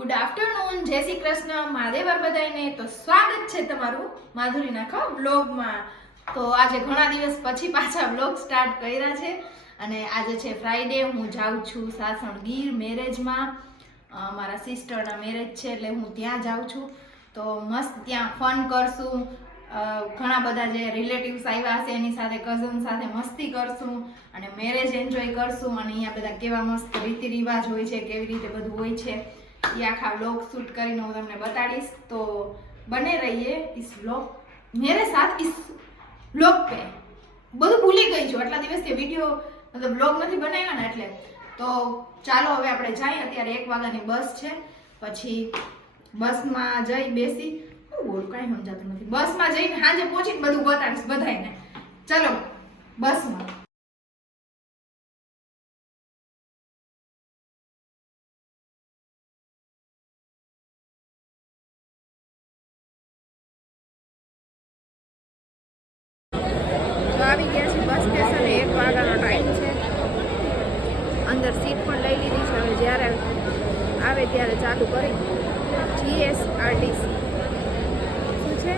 Good afternoon, જય શ્રી કૃષ્ણ, મહાદેવ બધાને. તો સ્વાગત છે તમારું માધુરી નાખો વ્લોગમાં. તો આજે ઘણા દિવસ પછી પાછા વ્લોગ સ્ટાર્ટ કર્યા છે અને આજે છે ફ્રાઈડે. હું જાઉં છું સાસણ ગીર મેરેજમાં. મારા સિસ્ટરના મેરેજ છે એટલે હું ત્યાં જાઉં છું. તો મસ્ત ત્યાં ફન કરશું. ઘણા બધા જે રિલેટિવ્સ આવ્યા હશે એની સાથે કઝન સાથે મસ્તી કરશું અને મેરેજ એન્જોય કરશું. અને અહીંયા બધા કેવા મસ્ત રીતિ રિવાજ હોય છે, કેવી રીતે બધું હોય છે એ આખા વ્લોગ શૂટ કરીને હું તમને બતાડીશ. તો બને રહીએ इस व्लॉग मेरे साथ इस व्लॉग पे. બધું ભૂલી ગઈ છું, આટલા દિવસથી વિડીયો મતલબ વ્લોગ નથી બનાવ્યા ને એટલે. તો ચાલો હવે આપણે જઈએ. અત્યારે 1 વાગ્યાની બસ છે. પછી બસમાં જઈ બેસી બોલ કાંઈ સમજાતું નથી. બસમાં જઈને સાંજે પહોંચીને બધું બતાડીશ બધાને. ચલો બસમાં. આવી ગયા છે બસ સ્ટેશન. 1 વાગ્યાનો ટાઈમ છે. અંદર સીટ પણ લઈ લીધી છે. હવે જ્યારે આવે ત્યારે ચાલુ કરી. GSRTC શું છે?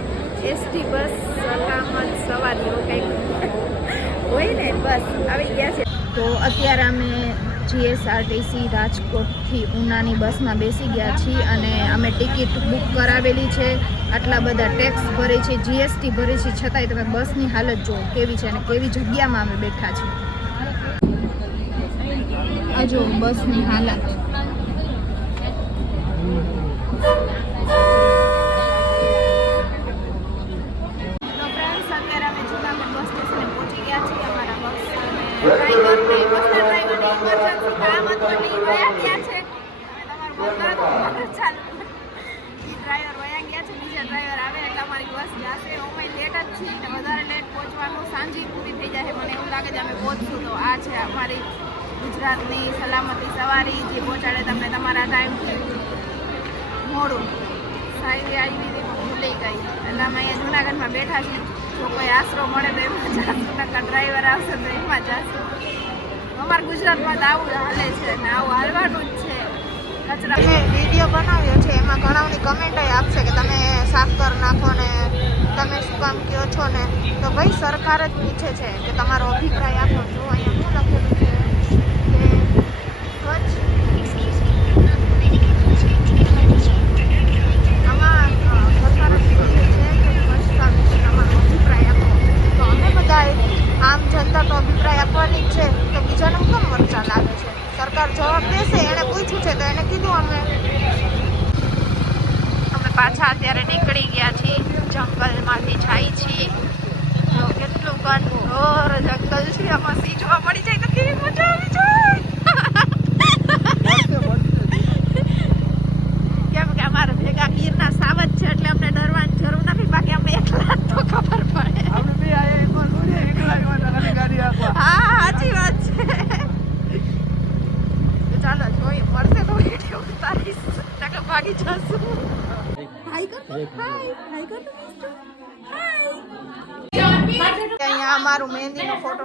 એસટી બસ સલામત સવારીઓ કંઈક હોય ને, બસ આવી ગયા છે. તો અત્યારે અમે GSRTC રાજકોટથી ઉનાની બસમાં બેસી ગયા છીએ અને અમે ટિકિટ બુક કરાવેલી છે. આટલા બધા ટેક્સ ભરે છે, GST ભરે છે, છતાંય તમે બસની હાલત જુઓ કેવી છે અને કેવી જગ્યામાં અમે બેઠા છીએ. આ જો બસની હાલત. તો ફ્રેન્ડ્સ, અત્યારે અમે જુનાગઢ બસ સ્ટેશને પહોંચી ગયા છીએ. અમારા બસના ડ્રાઈવરની ઇમરજન્સી કામ હતું એટલે વયા ગયા છે. તમે તમારું બસ ચાલુ. ડ્રાઈવર વયા ગયા છે, બીજા ડ્રાઈવર આવે એટલે અમારી બસ જશે. અમે લેટ જ છીએ ને વધારે લેટ પહોંચવાનું સાંજે પૂરી થઈ જાય. મને એવું લાગે છે અમે પહોંચશું. તો આ છે અમારી ગુજરાતની સલામતી સવારી જે પહોંચાડે તમને તમારા ટાઈમથી મોડું. સારી આવી રીતે ભૂલી ગઈ એટલે અમે અહીંયા જૂનાગઢમાં બેઠા છીએ. જો કોઈ આશરો મળે તો એમાં જશું, ટકા ડ્રાઈવર આવશે તો એમાં જશું. અમારા ગુજરાતમાં તો આવું હાલે છે ને આવું હાલવાનું જ છે. કચરા વિડીયો બનાવ્યો છે એમાં ઘણાની કમેન્ટ આપશે કે તમે સાફ કર નાખો ને તમે શું કામ કહો છો ને. તો ભાઈ સરકાર જ પૂછે છે કે તમારો અભિપ્રાય આપો. જો અહીંયા શું લખેલું છે કે સ્વચ્છ આમાં સરકાર જ પૂછે છે કે સ્વચ્છતા વિશે તમારો અભિપ્રાય આપો. તો અમે બધાએ આમ જનતા તો અભિપ્રાય આપવાની જ છે. તો બીજાને કેમ મરચા લાગે છે? સરકાર જવાબ દેશે. એણે પૂછ્યું છે તો એને કીધું. અમે પાછા અત્યારે નીકળી ગયા છીએ. જંગલમાંથી જાય છીએ. જો કેટલું ઘનઘોર જંગલ છે. આમાં સિંહ જોવા મળી જાય તો કેવી મજા આવી જાય. કેમ કે અમારા ભેગા ગીરના સાવજ છે એટલે અમને ડરવાની જરૂર નથી. બાકી અમને એકલા તો ખબર પડે. હા, સાચી વાત છે. ચાલો જોઈએ, મળશે તો વિડીયો ઉતારીશ. નકર ભાગી જશું. હાય કર, હાય હાય કર, હાય. અહીંયા અમારું મહેંદીનો ફોટો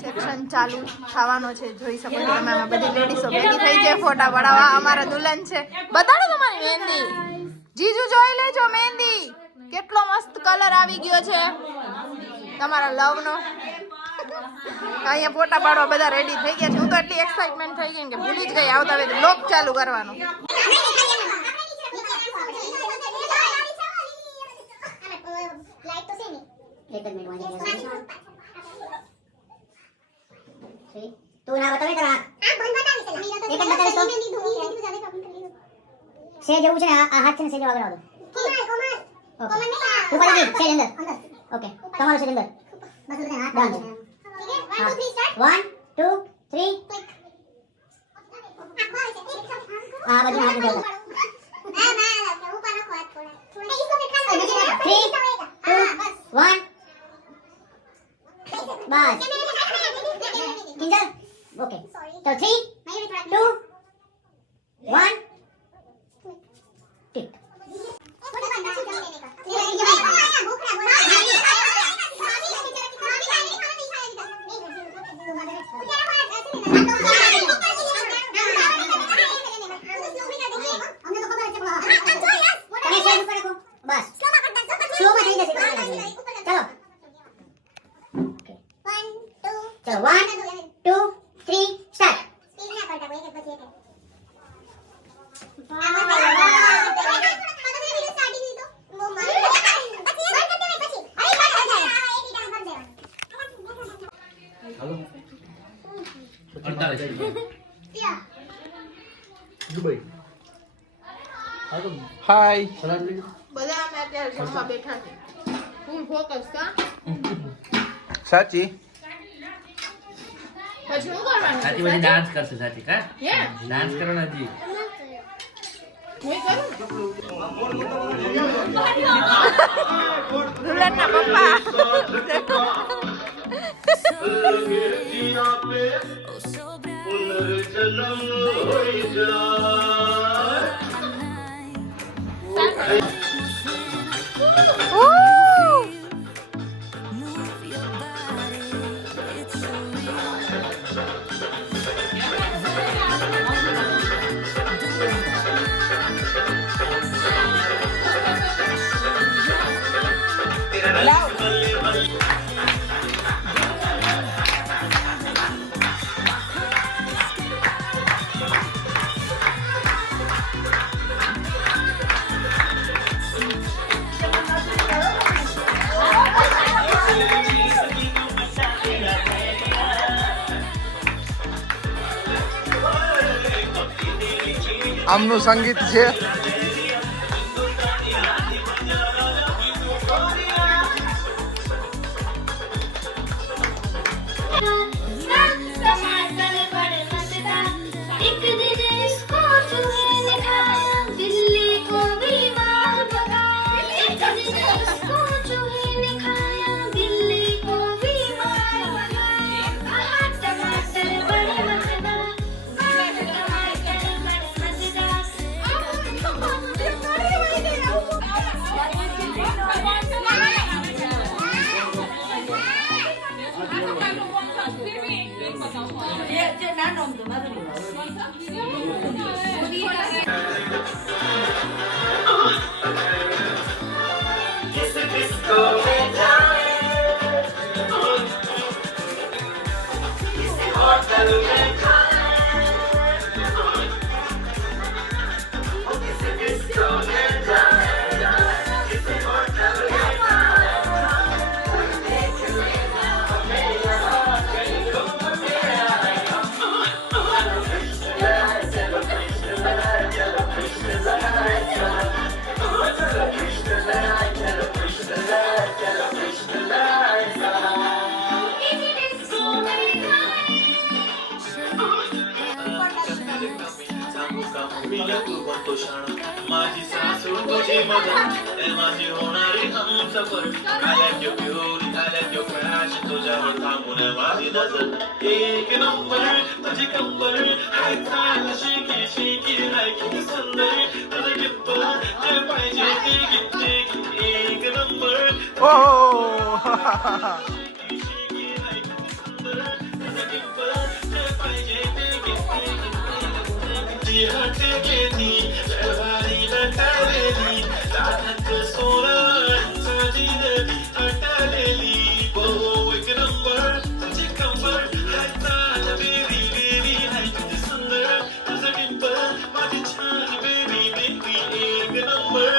સેક્શન ચાલુ થવાનો છે. જોઈ શકો છો તમે. આમાં બધી લેડીઝો ભેગી થઈ છે ફોટા પડાવવા. અમારા દુલ્હન છે. બતાડો તમારી મહેંદી. જીજુ જોઈ લેજો મહેંદી. કેટલો મસ્ત કલર આવી ગયો છે તમારા લવનો. અહીંયા ફોટા પાડવા બધા રેડી થઈ ગયા છે. હું તો એટલી એક્સાઇટમેન્ટ થઈ ગઈ કે ભૂલી જ ગઈ આવતા વેત બ્લોગ ચાલુ કરવાનો. તું ના બતાવે કરા એક જ બતાવે તો સે જેવું છે. આ હાથ છે ને સે જેવું આગળ આવજો. ઓકે તું પાડી દે સે અંદર. ઓકે તમારો સે અંદર. બસ બધા હાથ ડાઉન છે. 1 2 3 આ બધું હાથ દે. 3 2 1 બસ કિંજલ. ઓકે તો 3 2 1 ટિક. દુબઈ હાય બધા અમે અત્યારે જમવા બેઠા છે ફૂલ ફોકસ કા સાચી પછી શું કરવાનું સાચી બધી ડાન્સ કરશે સાચી કા હે ડાન્સ કરવાનો હજી હું કરું દુલ્હનના પપ્પા આમનું સંગીત છે एक दिन इसको चूहे ने खाया बिल्ली को बीमार पकाया एक दिन इसको चूहे ने खाया बिल्ली को बीमार पकाया आहा टमाटर बड़े मजेदार टमाटर बड़े माझी सासू तुझी मदत माझी होणारी हमसफर आल्या जो प्युरी आल्या जो क्रॅश तुझ्यावर थांबून माझी नजर एक नंबर तुझी कंबर हाय चाल शिकी शिकी हाय किती सुंदर तुझं टिप्पल जे पाहिजे ते घेते एक नंबर ઓહો शिकी हाय किती सुंदर तुझं टिप्पल जे पाहिजे ते घेते जी हटे घेती लहरी लटालेली लाखत सोनं साजी नदी हटालेली ओ एक नंबर तुझी कंबर हाय चाल बेबी बेबी हाय किती सुंदर तुझं टिप्पल माझी छान बेबी बेबी एक नंबर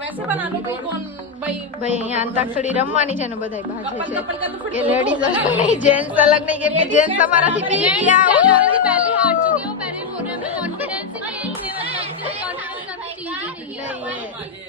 वैसे बनाने को कौन भाई ભાઈ અહીંયા અંતાક્ષરી રમવાની છે ને બધાય ભાગે છે કે લેડીઝ અલગ નહીં જેન્ટ્સ અલગ નહીં કેમ કે જેન્ટ્સ અમારાથી બી ગયા पहले हार चुके हो पहले बोल रहे हैं कॉन्फिडेंस ही नहीं है मतलब कॉन्फिडेंस नाम की चीज ही नहीं है